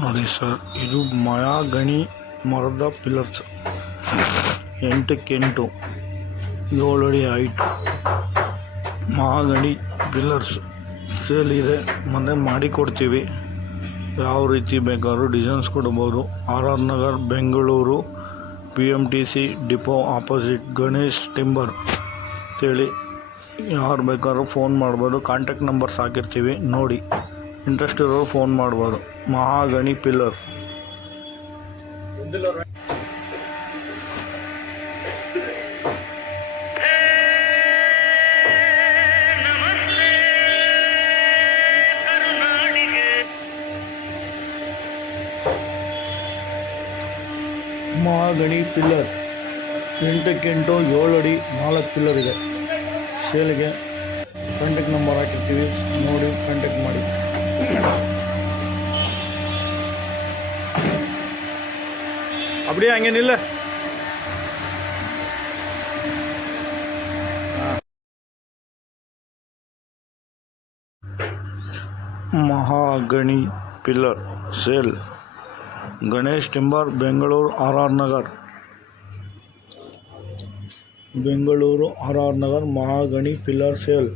ನೋಡಿ ಸರ್, ಇದು ಮಹಾಗಣಿ ಮರದ ಪಿಲ್ಲರ್ಸ್ 8x8 7 ಅಡಿ ಹೈಟ್ ಮಹಾಗಣಿ ಪಿಲ್ಲರ್ಸ್ ಸೇಲ್ ಇದೆ. ಮತ್ತೆ ಮಾಡಿಕೊಡ್ತೀವಿ. ಯಾವ ರೀತಿ ಬೇಕಾದ್ರೂ ಡಿಸೈನ್ಸ್ ಕೊಡ್ಬೋದು. RR Nagar, Bengaluru, PMTC depot opposite Ganesh timber ಅಂತೇಳಿ ಯಾರು ಬೇಕಾದ್ರೂ ಫೋನ್ ಮಾಡ್ಬೋದು. ಕಾಂಟ್ಯಾಕ್ಟ್ ನಂಬರ್ಸ್ ಹಾಕಿರ್ತೀವಿ, ನೋಡಿ. ಇಂಟ್ರೆಸ್ಟ್ ಇರೋರು ಫೋನ್ ಮಾಡ್ಬೋದು. ಮಹಾಗಣಿ ಪಿಲ್ಲರ್. ಮಹಾಗಣಿ ಪಿಲ್ಲರ್ 8x8 7 ಅಡಿ 4 ಪಿಲ್ಲರ್ ಇದೆ ಸೇಲ್ಗೆ. ಕಾಂಟ್ಯಾಕ್ಟ್ ನಂಬರ್ ಹಾಕಿರ್ತೀವಿ, ನೋಡಿ ಕಾಂಟ್ಯಾಕ್ಟ್ ಮಾಡಿ. அப்படியே அங்கே நில்ல. Mahogany pillar sale, Ganesh timber, Bengaluru, RR Nagar. Bengaluru RR Nagar mahogany pillar sale.